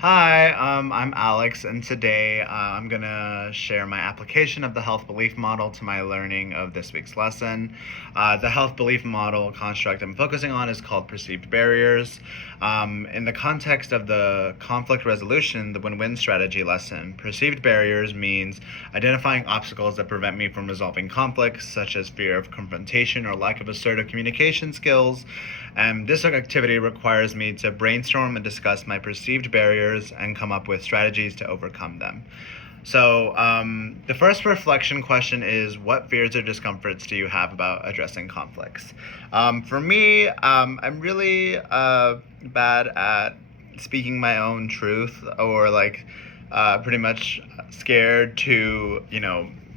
Hi, I'm Alex, and today I'm gonna share my application of the health belief model to my learning of this week's lesson. The health belief model construct I'm focusing on is called perceived barriers. In the context of the conflict resolution, the win-win strategy lesson, perceived barriers means identifying obstacles that prevent me from resolving conflicts, such as fear of confrontation or lack of assertive communication skills. And this activity requires me to brainstorm and discuss my perceived barriers and come up with strategies to overcome them. So, the first reflection question is, what fears or discomforts do you have about addressing conflicts? For me, I'm really bad at speaking my own truth, or pretty much scared to,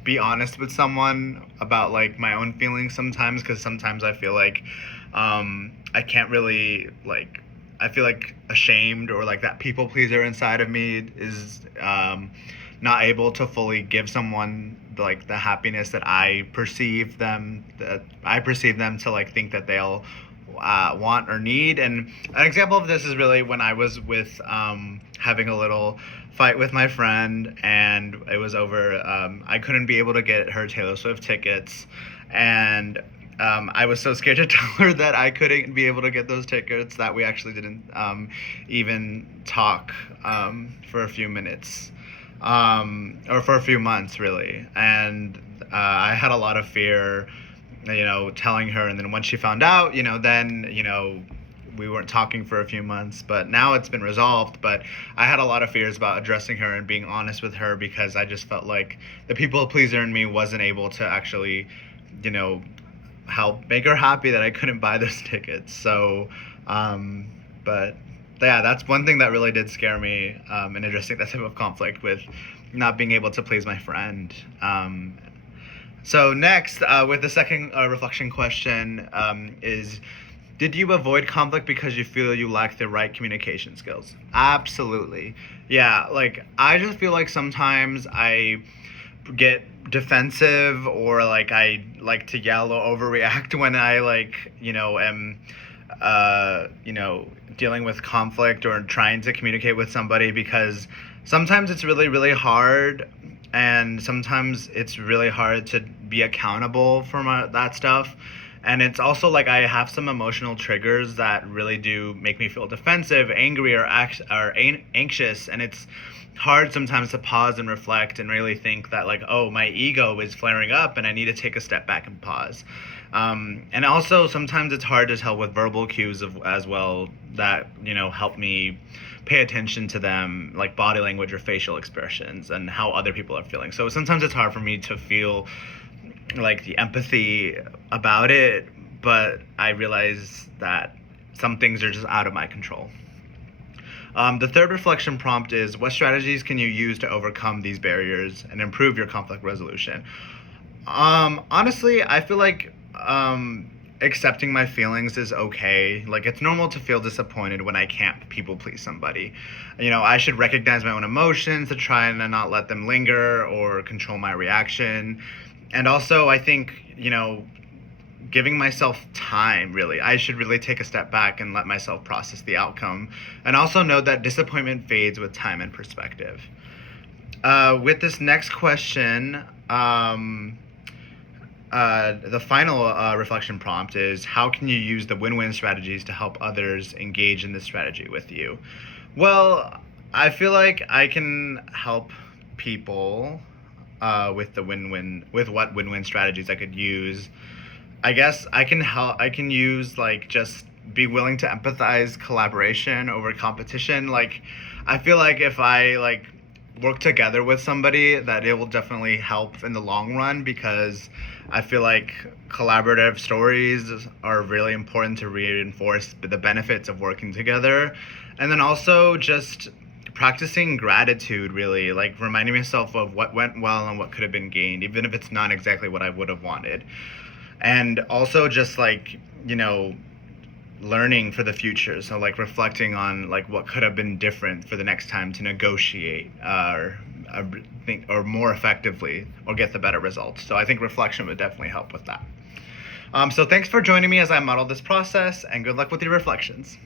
be honest with someone about like my own feelings sometimes, because sometimes I feel like I can't really I feel like ashamed, or like that people pleaser inside of me is not able to fully give someone like the happiness that I perceive them to like think that they'll want or need. And an example of this is really when I was with having a little fight with my friend, and it was over. I couldn't be able to get her Taylor Swift tickets, and I was so scared to tell her that I couldn't be able to get those tickets that we actually didn't even talk for a few minutes, or for a few months, really. And I had a lot of fear, telling her. And then once she found out, then, we weren't talking for a few months, but now it's been resolved. But I had a lot of fears about addressing her and being honest with her, because I just felt like the people pleaser in me wasn't able to actually, help make her happy that I couldn't buy those tickets. So, but yeah, that's one thing that really did scare me in addressing that type of conflict, with not being able to please my friend. So next, with the second reflection question, is, did you avoid conflict because you feel you lack the right communication skills? Absolutely. Yeah, like I just feel like sometimes I get defensive, or like I like to yell or overreact when I am dealing with conflict or trying to communicate with somebody, because sometimes it's really, really hard, and sometimes it's really hard to be accountable for that stuff. And it's also like I have some emotional triggers that really do make me feel defensive, angry, or anxious. And it's hard sometimes to pause and reflect and really think that, like, oh, my ego is flaring up and I need to take a step back and pause. And also sometimes it's hard to tell with verbal cues as well that, help me pay attention to them, like body language or facial expressions and how other people are feeling. So sometimes it's hard for me to feel like the empathy about it, but I realize that some things are just out of my control. The third reflection prompt is, what strategies can you use to overcome these barriers and improve your conflict resolution? Honestly, I feel like accepting my feelings is okay. Like, it's normal to feel disappointed when I can't people please somebody. I should recognize my own emotions to try and not let them linger or control my reaction. And also, I think, giving myself time, really. I should really take a step back and let myself process the outcome. And also know that disappointment fades with time and perspective. With this next question, the final reflection prompt is, how can you use the win-win strategies to help others engage in this strategy with you? Well, I feel like I can help people with what win-win strategies I could use. I guess I can use, like, just be willing to empathize collaboration over competition. Like, I feel like if I work together with somebody, that it will definitely help in the long run, because I feel like collaborative stories are really important to reinforce the benefits of working together. And then also just practicing gratitude, really, like reminding myself of what went well and what could have been gained, even if it's not exactly what I would have wanted. And also just learning for the future. So like reflecting on like what could have been different for the next time to negotiate or more effectively, or get the better results. So I think reflection would definitely help with that. So thanks for joining me as I model this process, and good luck with your reflections.